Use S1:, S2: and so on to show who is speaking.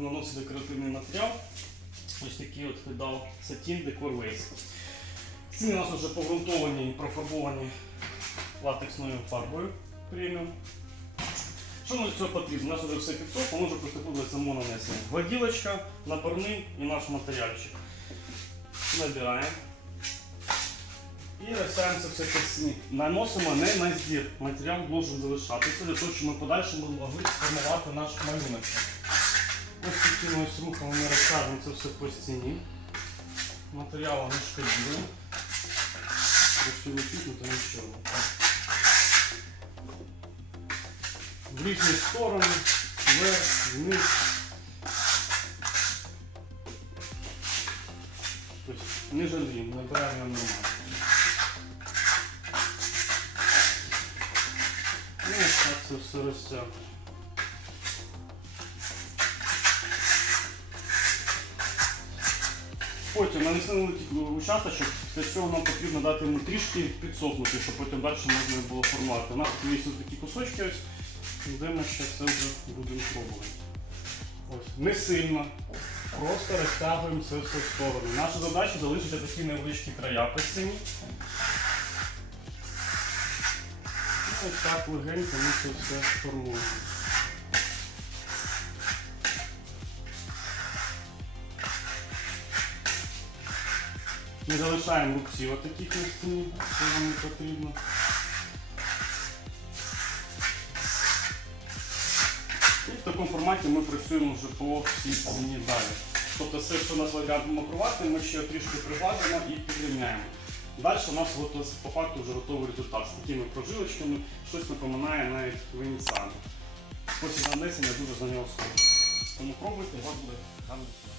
S1: наносити декоративний матеріал. Ось такий от видав Satin Decor Waste. Ціни у нас вже погрунтовані і профарбовані латексною фарбою преміум. Що нам для цього потрібно? У нас вже все підсохло, ми вже приступили до. Гладілочка, напарний і наш матеріальчик. Набираємо. Це все по. Наносимо не на здір. Матеріал должен залишатися для того, щоб ми подальшому могли сформувати наш малюнок. Ось такими ось рухами ми розставимо це все по стіні. Матеріалом не шкодуємо. Трошки випітно, то нічого. В різні сторони, вверх, вниз. Тобто не жаліємо, набираємо нормально. Так це все розтягує. Потім великий участочок, для цього нам потрібно дати йому трішки підсохнути, щоб потім далі можна було формувати. У нас тут такі кусочки, ось, де ще це вже будемо пробувати. Ось. Не сильно, просто розтягуємо все в сторону. Наша задача залишити такі невеличкі края по стіні. Ось так легенько ми це все формуємо. Не залишаємо рубців отаких на що нам не потрібно. І в такому форматі ми працюємо вже по всій стіні далі. Тобто все, що у нас варіант макрувати, ми ще трішки пригладимо і підрівняємо. Далі у нас от, по факту вже готовий результат з такими прожилочками, щось напоминає навіть венеціану. Спосіб нанесення дуже за нього схожий. Тому пробуйте, у вас буде гарний смак.